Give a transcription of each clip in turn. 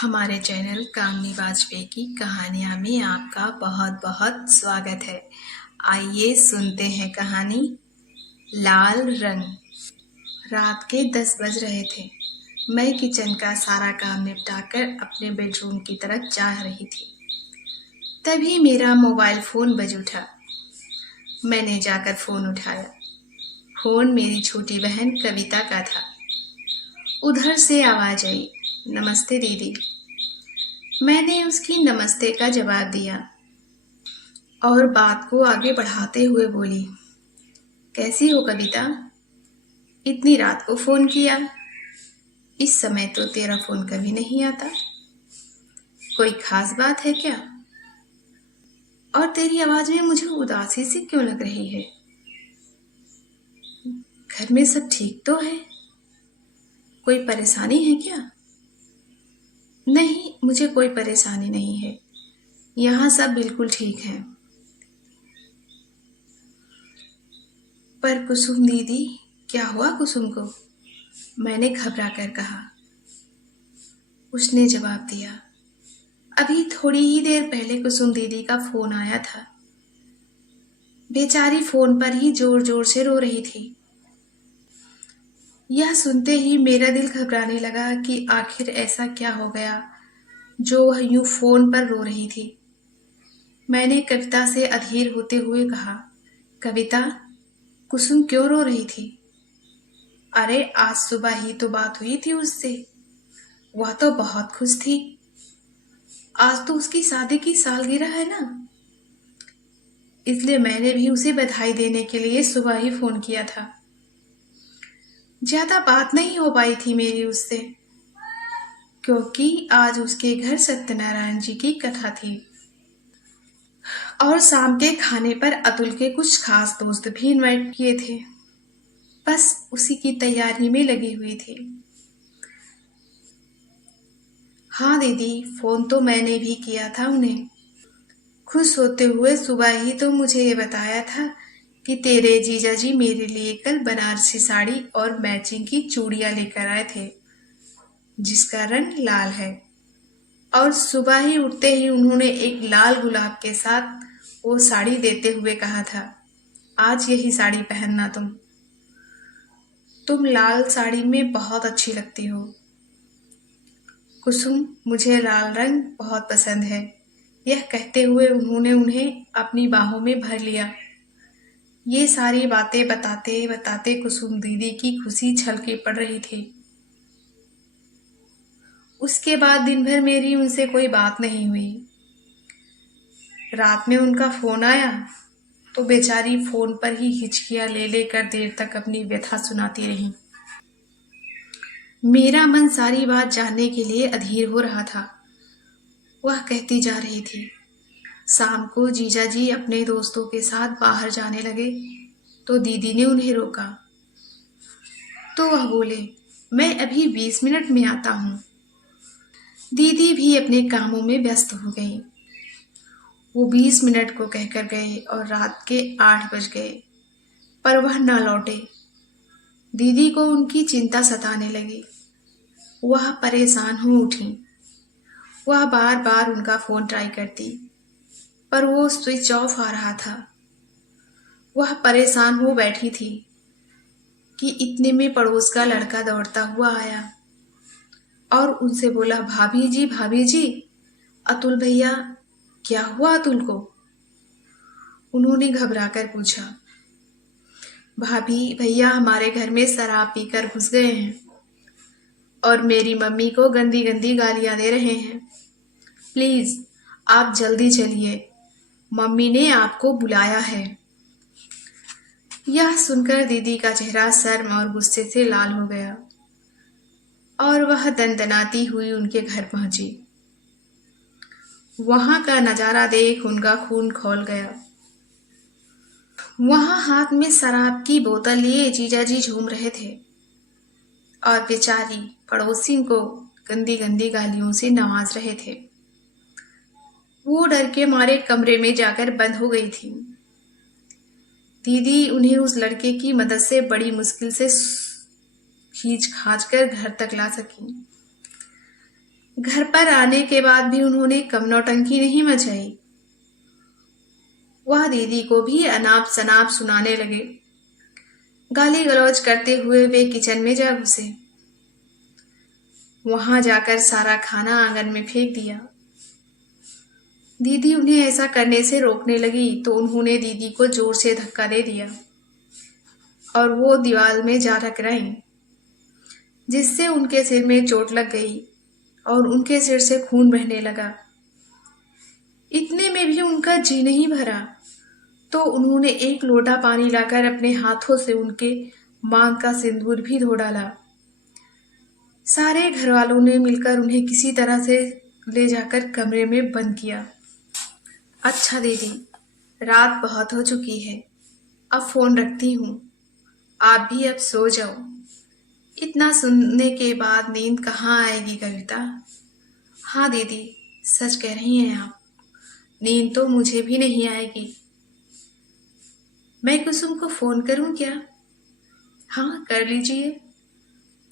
हमारे चैनल कामनी वाजपेयी की कहानियाँ में आपका बहुत बहुत स्वागत है। आइए सुनते हैं कहानी लाल रंग। रात के 10 बज रहे थे। मैं किचन का सारा काम निपटाकर अपने बेडरूम की तरफ जा रही थी। तभी मेरा मोबाइल फ़ोन बज उठा। मैंने जाकर फ़ोन उठाया। फ़ोन मेरी छोटी बहन कविता का था। उधर से आवाज़ आई, नमस्ते दीदी। मैंने उसकी नमस्ते का जवाब दिया और बात को आगे बढ़ाते हुए बोली, कैसी हो कविता? इतनी रात को फ़ोन किया? इस समय तो तेरा फ़ोन कभी नहीं आता। कोई खास बात है क्या? और तेरी आवाज़ में मुझे उदासी सी क्यों लग रही है? घर में सब ठीक तो है? कोई परेशानी है क्या? नहीं, मुझे कोई परेशानी नहीं है। यहाँ सब बिल्कुल ठीक है। पर कुसुम दीदी, क्या हुआ कुसुम को? मैंने घबरा कर कहा। उसने जवाब दिया, अभी थोड़ी ही देर पहले कुसुम दीदी का फोन आया था। बेचारी फोन पर ही जोर जोर से रो रही थी। यह सुनते ही मेरा दिल घबराने लगा कि आखिर ऐसा क्या हो गया जो वह यूं फोन पर रो रही थी। मैंने कविता से अधीर होते हुए कहा, कविता, कुसुम क्यों रो रही थी? अरे आज सुबह ही तो बात हुई थी उससे। वह तो बहुत खुश थी। आज तो उसकी शादी की सालगिरह है ना, इसलिए मैंने भी उसे बधाई देने के लिए सुबह ही फोन किया था। ज्यादा बात नहीं हो पाई थी मेरी उससे, क्योंकि आज उसके घर सत्यनारायण जी की कथा थी और शाम के खाने पर अतुल के कुछ खास दोस्त भी इनवाइट किए थे। बस उसी की तैयारी में लगी हुई थी। हाँ दीदी, फोन तो मैंने भी किया था उन्हें। खुश होते हुए सुबह ही तो मुझे ये बताया था कि तेरे जीजा जी मेरे लिए कल बनारसी साड़ी और मैचिंग की चूड़ियां लेकर आए थे, जिसका रंग लाल है। और सुबह ही उठते ही उन्होंने एक लाल गुलाब के साथ वो साड़ी देते हुए कहा था, आज यही साड़ी पहनना तुम लाल साड़ी में बहुत अच्छी लगती हो। कुसुम, मुझे लाल रंग बहुत पसंद है। यह कहते हुए उन्होंने उन्हें अपनी बाहों में भर लिया। ये सारी बातें बताते बताते कुसुम दीदी की खुशी छलके पड़ रही थी। उसके बाद दिन भर मेरी उनसे कोई बात नहीं हुई। रात में उनका फोन आया तो बेचारी फोन पर ही हिचकियां ले लेकर देर तक अपनी व्यथा सुनाती रही। मेरा मन सारी बात जानने के लिए अधीर हो रहा था। वह कहती जा रही थी, शाम को जीजा जी अपने दोस्तों के साथ बाहर जाने लगे तो दीदी ने उन्हें रोका। तो वह बोले, मैं अभी 20 मिनट में आता हूँ। दीदी भी अपने कामों में व्यस्त हो गई। वो 20 मिनट को कहकर गए और रात के 8 बज गए, पर वह न लौटे। दीदी को उनकी चिंता सताने लगी। वह परेशान हो उठी। वह बार बार उनका फोन ट्राई करती, पर वो स्विच ऑफ आ रहा था। वह परेशान हो बैठी थी कि इतने में पड़ोस का लड़का दौड़ता हुआ आया और उनसे बोला, भाभी जी, अतुल भैया, क्या हुआ अतुल को? उन्होंने घबराकर पूछा, भाभी भैया हमारे घर में शराब पीकर घुस गए हैं और मेरी मम्मी को गंदी गंदी गालियां दे रहे हैं। प्लीज आप जल्दी चलिए, मम्मी ने आपको बुलाया है। यह सुनकर दीदी का चेहरा शर्म और गुस्से से लाल हो गया और वह दनदनाती हुई उनके घर पहुंची। वहां का नजारा देख उनका खून खौल गया। वहां हाथ में शराब की बोतल लिए जीजाजी झूम रहे थे और बेचारी पड़ोसी को गंदी गंदी गालियों से नवाज रहे थे। वो डर के मारे कमरे में जाकर बंद हो गई थी। दीदी उन्हें उस लड़के की मदद से बड़ी मुश्किल से खींच खाच कर घर तक ला सकी। घर पर आने के बाद भी उन्होंने कम नौटंकी नहीं मचाई। वह दीदी को भी अनाप शनाप सुनाने लगे। गाली गलौज करते हुए वे किचन में जा घुसे। वहां जाकर सारा खाना आंगन में फेंक दिया। दीदी उन्हें ऐसा करने से रोकने लगी तो उन्होंने दीदी को जोर से धक्का दे दिया और वो दीवार में जा टकराई, जिससे उनके सिर में चोट लग गई और उनके सिर से खून बहने लगा। इतने में भी उनका जी नहीं भरा तो उन्होंने एक लोटा पानी लाकर अपने हाथों से उनके मांग का सिंदूर भी धो डाला। सारे घर वालों ने मिलकर उन्हें किसी तरह से ले जाकर कमरे में बंद किया। अच्छा दीदी, रात बहुत हो चुकी है, अब फोन रखती हूँ, आप भी अब सो जाओ। इतना सुनने के बाद नींद कहाँ आएगी कविता? हाँ दीदी, सच कह रही हैं आप, नींद तो मुझे भी नहीं आएगी। मैं कुसुम को फोन करूं क्या? हाँ कर लीजिए।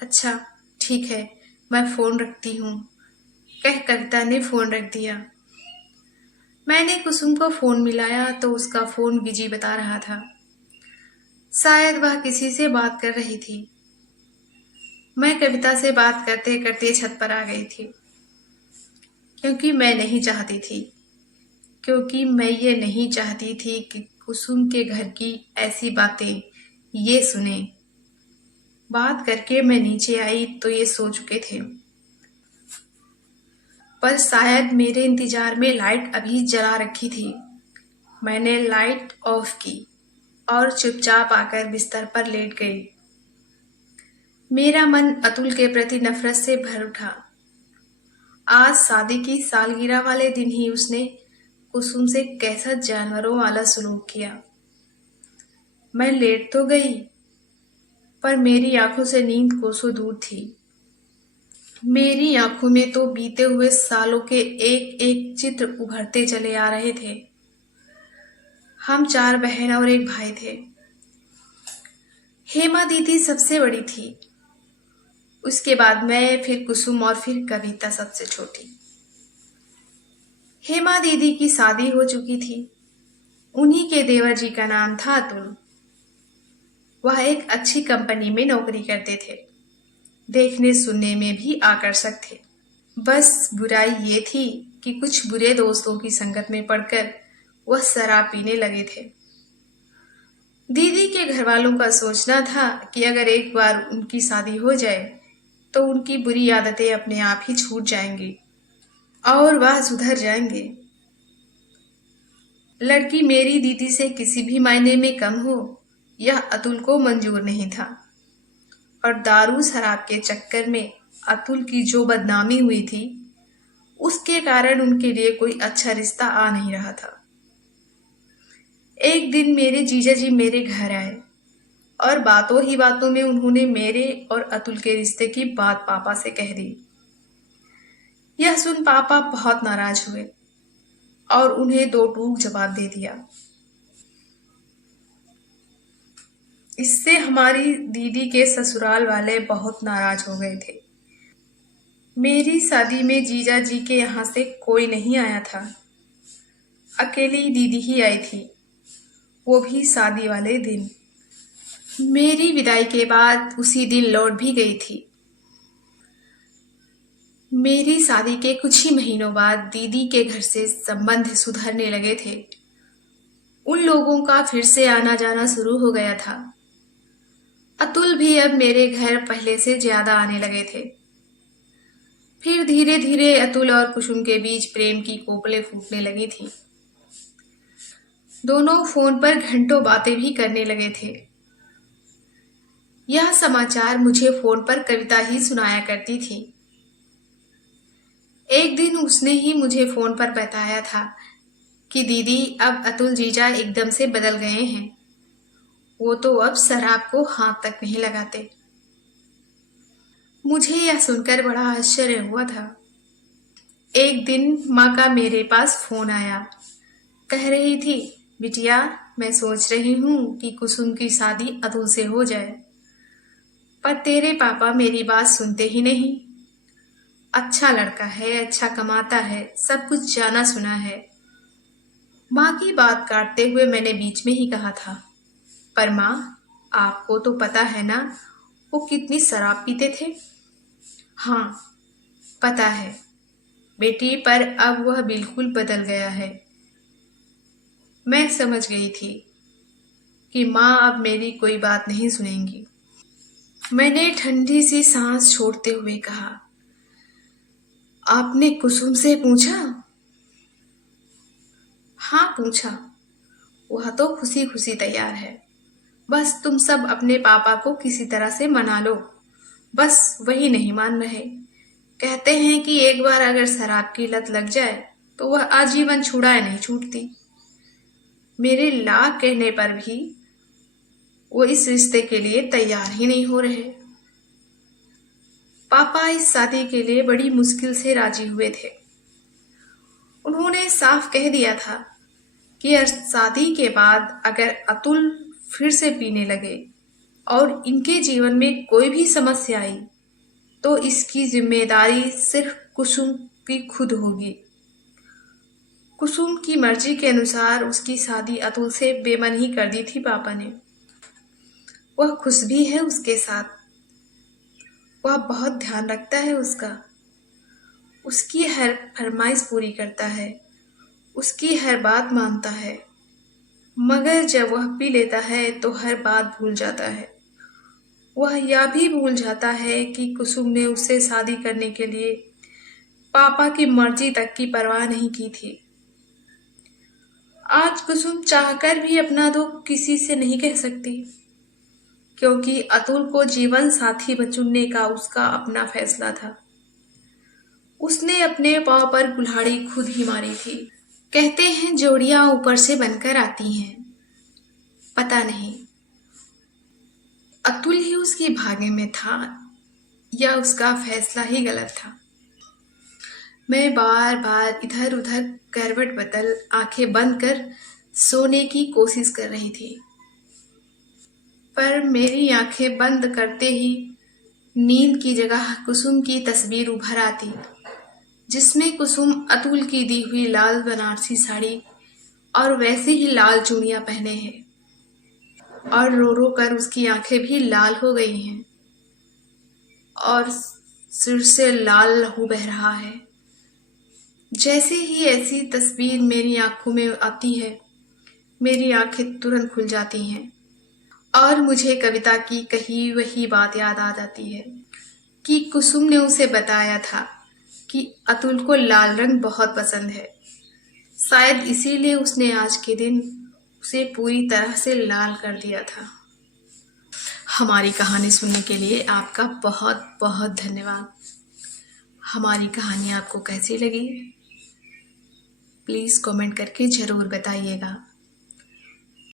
अच्छा ठीक है, मैं फोन रखती हूँ, कह कविता ने फोन रख दिया। मैंने कुसुम को फोन मिलाया तो उसका फोन बिजी बता रहा था। शायद वह किसी से बात कर रही थी। मैं कविता से बात करते करते छत पर आ गई थी, क्योंकि मैं ये नहीं चाहती थी कि कुसुम के घर की ऐसी बातें ये सुने। बात करके मैं नीचे आई तो ये सो चुके थे, पर शायद मेरे इंतजार में लाइट अभी जला रखी थी। मैंने लाइट ऑफ की और चुपचाप आकर बिस्तर पर लेट गई। मेरा मन अतुल के प्रति नफरत से भर उठा। आज शादी की सालगिरह वाले दिन ही उसने कुसुम से कैसा जानवरों वाला सलूक किया। मैं लेट तो गई, पर मेरी आंखों से नींद कोसों दूर थी। मेरी आंखों में तो बीते हुए सालों के एक एक चित्र उभरते चले आ रहे थे। हम 4 बहन और एक भाई थे। हेमा दीदी सबसे बड़ी थी, उसके बाद मैं, फिर कुसुम और फिर कविता सबसे छोटी। हेमा दीदी की शादी हो चुकी थी। उन्हीं के देवर जी का नाम था अतुल। वह एक अच्छी कंपनी में नौकरी करते थे, देखने सुनने में भी आकर्षक थे। बस बुराई ये थी कि कुछ बुरे दोस्तों की संगत में पड़कर वह शराब पीने लगे थे। दीदी के घर वालों का सोचना था कि अगर एक बार उनकी शादी हो जाए तो उनकी बुरी आदतें अपने आप ही छूट जाएंगी और वह सुधर जाएंगे। लड़की मेरी दीदी से किसी भी मायने में कम हो, यह अतुल को मंजूर नहीं था। और दारू शराब के चक्कर में अतुल की जो बदनामी हुई थी, उसके कारण उनके लिए कोई अच्छा रिश्ता आ नहीं रहा था। एक दिन मेरे जीजा जी मेरे घर आए और बातों ही बातों में उन्होंने मेरे और अतुल के रिश्ते की बात पापा से कह दी। यह सुन पापा बहुत नाराज हुए और उन्हें 2 टूक जवाब दे दिया। इससे हमारी दीदी के ससुराल वाले बहुत नाराज हो गए थे। मेरी शादी में जीजा जी के यहाँ से कोई नहीं आया था, अकेली दीदी ही आई थी, वो भी शादी वाले दिन। मेरी विदाई के बाद उसी दिन लौट भी गई थी। मेरी शादी के कुछ ही महीनों बाद दीदी के घर से संबंध सुधरने लगे थे। उन लोगों का फिर से आना जाना शुरू हो गया था। अतुल भी अब मेरे घर पहले से ज्यादा आने लगे थे। फिर धीरे धीरे अतुल और कुसुम के बीच प्रेम की कोपलें फूटने लगी थी। दोनों फोन पर घंटों बातें भी करने लगे थे। यह समाचार मुझे फोन पर कविता ही सुनाया करती थी। एक दिन उसने ही मुझे फोन पर बताया था कि दीदी अब अतुल जीजा एकदम से बदल गए हैं, वो तो अब शराब को हाथ तक नहीं लगाते। मुझे यह सुनकर बड़ा आश्चर्य हुआ था। एक दिन माँ का मेरे पास फोन आया, कह रही थी, बिटिया मैं सोच रही हूँ कि कुसुम की शादी अतुल से हो जाए, पर तेरे पापा मेरी बात सुनते ही नहीं। अच्छा लड़का है, अच्छा कमाता है, सब कुछ जाना सुना है। माँ की बात काटते हुए मैंने बीच में ही कहा था, पर माँ, आपको तो पता है ना वो कितनी शराब पीते थे। हाँ, पता है बेटी, पर अब वह बिल्कुल बदल गया है। मैं समझ गई थी कि माँ अब मेरी कोई बात नहीं सुनेंगी। मैंने ठंडी सी सांस छोड़ते हुए कहा, आपने कुसुम से पूछा? हाँ, पूछा। वह तो खुशी खुशी तैयार है। बस तुम सब अपने पापा को किसी तरह से मना लो। बस वही नहीं मान रहे। कहते हैं कि एक बार अगर शराब की लत लग जाए तो वह आजीवन छुड़ाए नहीं छूटती। मेरे लाख कहने पर भी वो इस रिश्ते के लिए तैयार ही नहीं हो रहे। पापा इस शादी के लिए बड़ी मुश्किल से राजी हुए थे। उन्होंने साफ कह दिया था कि शादी के बाद अगर अतुल फिर से पीने लगे और इनके जीवन में कोई भी समस्या आई तो इसकी जिम्मेदारी सिर्फ कुसुम की खुद होगी। कुसुम की मर्जी के अनुसार उसकी शादी अतुल से बेमन ही कर दी थी पापा ने। वह खुश भी है उसके साथ। वह बहुत ध्यान रखता है उसका, उसकी हर फरमाइश पूरी करता है, उसकी हर बात मानता है। मगर जब वह पी लेता है तो हर बात भूल जाता है। वह यह भी भूल जाता है कि कुसुम ने उससे शादी करने के लिए पापा की मर्जी तक की परवाह नहीं की थी। आज कुसुम चाहकर भी अपना दुख किसी से नहीं कह सकती, क्योंकि अतुल को जीवन साथी चुनने का उसका अपना फैसला था। उसने अपने पांव पर कुल्हाड़ी खुद ही मारी थी। कहते हैं जोड़ियां ऊपर से बनकर आती हैं। पता नहीं अतुल ही उसकी भाग्य में था या उसका फैसला ही गलत था। मैं बार बार इधर उधर करवट बदल आंखें बंद कर सोने की कोशिश कर रही थी, पर मेरी आंखें बंद करते ही नींद की जगह कुसुम की तस्वीर उभर आती, जिसमें कुसुम अतुल की दी हुई लाल बनारसी साड़ी और वैसी ही लाल चूड़ियां पहने हैं, और रो रो कर उसकी आंखें भी लाल हो गई हैं और सिर से लाल लहू बह रहा है। जैसे ही ऐसी तस्वीर मेरी आंखों में आती है, मेरी आंखें तुरंत खुल जाती हैं और मुझे कविता की कही वही बात याद आ जाती है कि कुसुम ने उसे बताया था कि अतुल को लाल रंग बहुत पसंद है। शायद इसीलिए उसने आज के दिन उसे पूरी तरह से लाल कर दिया था। हमारी कहानी सुनने के लिए आपका बहुत बहुत धन्यवाद। हमारी कहानी आपको कैसी लगी प्लीज़ कमेंट करके ज़रूर बताइएगा।